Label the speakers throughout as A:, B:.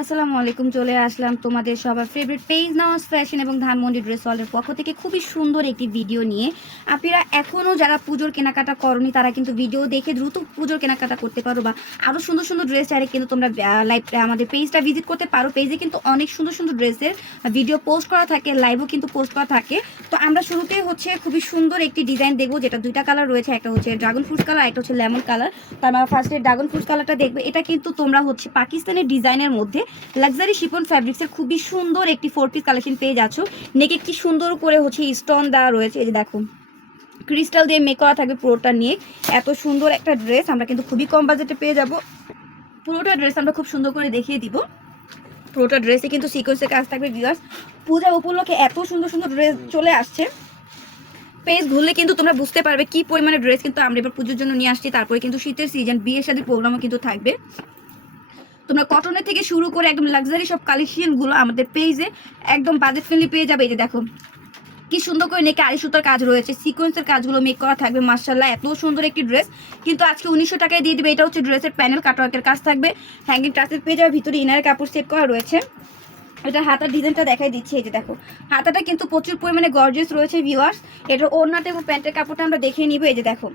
A: আসসালামু আলাইকুম, চলে আসলাম তোমাদের সবার ফেভারিট পেজ নাওয়াজ ফ্যাশন এবং ধানমন্ডি ড্রেস হলের পক্ষ থেকে খুবই সুন্দর একটি ভিডিও নিয়ে। আপনারা এখনও যারা পুজোর কেনাকাটা করনি, তারা কিন্তু ভিডিও দেখে দ্রুত পুজোর কেনাকাটা করতে পারো বা আরও সুন্দর সুন্দর ড্রেস চাইলে কিন্তু তোমরা লাইভ আমাদের পেজটা ভিজিট করতে পারো। পেজে কিন্তু অনেক সুন্দর সুন্দর ড্রেসের ভিডিও পোস্ট করা থাকে লাইভও কিন্তু পোস্ট করা থাকে। তো আমরা শুরুতে হচ্ছে খুবই সুন্দর একটি ডিজাইন দেখব, যেটা দুইটা কালার রয়েছে, একটা হচ্ছে ড্রাগন ফ্রুট কালার একটা হচ্ছে লেমন কালার তো আমরা ফার্স্টে ড্রাগন ফ্রুট কালারটা দেখবে। এটা কিন্তু তোমরা হচ্ছে পাকিস্তানের ডিজাইনের মধ্যে লাক্সারি শিপন ফ্যাব্রিক্সের খুবই সুন্দর একটি ফোর পিস কালেকশন পেয়ে যাচ্ছ। নেকে কি সুন্দর করে হচ্ছে স্টোন দেওয়া রয়েছে, এই যে দেখো। ক্রিস্টাল দিয়ে মেক করা থাকবে পুরোটা নিয়ে। এত সুন্দর একটা ড্রেস আমরা কিন্তু খুবই কম বাজেটে পেয়ে যাব। পুরোটা ড্রেস আমরা খুব সুন্দর করে দেখিয়ে দিব। পুরোটা ড্রেসে কিন্তু সিকোয়েন্সের কাজ থাকবে ভিউয়ার্স পূজা উপলক্ষে এত সুন্দর সুন্দর ড্রেস চলে আসছে। পেজ ঘুরলে কিন্তু তোমরা বুঝতে পারবে কি পরিমাণে ড্রেস কিন্তু আমরা এবার পুজোর জন্য নিয়ে আসছি। তারপরে কিন্তু শীতের সিজন বিয়ের সাথে প্রোগ্রামও কিন্তু থাকবে। তোমরা কটনের থেকে শুরু করে একদম লাক্সারি সব কালেকশনগুলো আমাদের পেজে একদম বাজেট ফ্রেন্ডলি পেয়ে যাবে। এই যে দেখো, কি সুন্দর করে নেকে আড়ি সুতার কাজ রয়েছে সিকোয়েন্সের কাজগুলো মেক করা থাকবে মার্শাল্লাহ এত সুন্দর একটি ড্রেস কিন্তু আজকে উনিশশো টাকায় দিয়ে দিবে, এটা হচ্ছে ড্রেসের প্যানেল কাটওয়ার্কের কাজ থাকবে। হ্যাঙ্গিং টাচের পেয়ে যাবে, ভিতরে ইনার কাপড় সেট করা রয়েছে। এটা হাতার ডিজাইনটা দেখাই দিচ্ছি, এই যে দেখো। হাতাটা কিন্তু প্রচুর পরিমাণে গর্জিয়াস রয়েছে ভিউয়ার্স এটা ওড়নাতে এবং প্যান্টের কাপড়টা আমরা দেখিয়ে নিব, এই যে দেখো।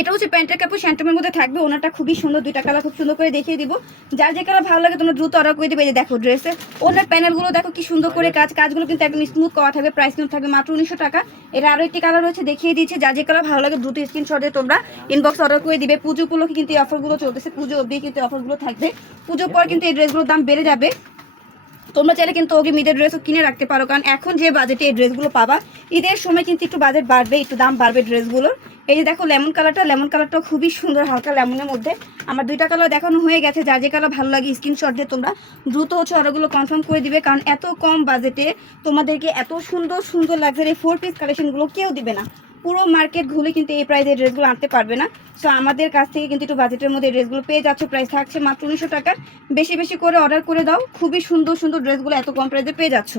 A: এটা হচ্ছে প্যান্টের কাপড় স্যান্টমের মধ্যে থাকবে। ওনাটা খুবই সুন্দর, দুইটা কালার খুব সুন্দর করে দেখিয়ে দিব। যার যে কালার ভালো লাগে তোমরা দ্রুত অর্ডার করে দিবে। দেখো ড্রেসের ওনার প্যানেলগুলো দেখো কি সুন্দর করে কাজ, কাজগুলো কিন্তু একদম স্মুথ করা থাকবে প্রাইস কিন্তু থাকবে মাত্র উনিশশো টাকা। এটা আরও একটি কালার রয়েছে, দেখিয়ে দিয়েছে যার যে কালার ভালো লাগে দ্রুত স্ক্রিনশট দিয়ে তোমরা ইনবক্স অর্ডার করে দিবে। পুজো উপলক্ষে কিন্তু এই অফারগুলো চলতেছে। পুজো অবধি কিন্তু অফারগুলো থাকবে। পুজোর পর কিন্তু এই ড্রেসগুলোর দাম বেড়ে যাবে। তোমরা চাইলে কিন্তু ওকে ঈদের ড্রেসও কিনে রাখতে পারো, কারণ এখন যে বাজেটে এই ড্রেসগুলো পাবা, ঈদের সময় কিন্তু একটু বাজেট বাড়বে, একটু দাম বাড়বে ড্রেসগুলোর এই যে দেখো লেমন কালারটা লেমন কালারটা খুবই সুন্দর, হালকা লেমনের মধ্যে। আমার দুইটা কালার দেখানো হয়ে গেছে, যার যে কালার ভালো লাগে স্ক্রিনশট দিয়ে তোমরা দ্রুত হচ্ছে অর্ডারগুলো কনফার্ম করে দিবে, কারণ এত কম বাজেটে তোমাদেরকে এত সুন্দর সুন্দর লাগছে এই ফোর পিস কালেকশনগুলো কেউ দিবে না। পুরো মার্কেট ঘুরে কিন্তু এই প্রাইসের ড্রেসগুলো আনতে পারবে না। সো আমাদের কাছ থেকে কিন্তু একটু বাজেটের মধ্যে ড্রেসগুলো পেয়ে যাচ্ছে। প্রাইস থাকছে মাত্র উনিশশো টাকার। বেশি বেশি করে অর্ডার করে দাও। খুবই সুন্দর সুন্দর ড্রেসগুলো এত কম প্রাইসে পেয়ে যাচ্ছ।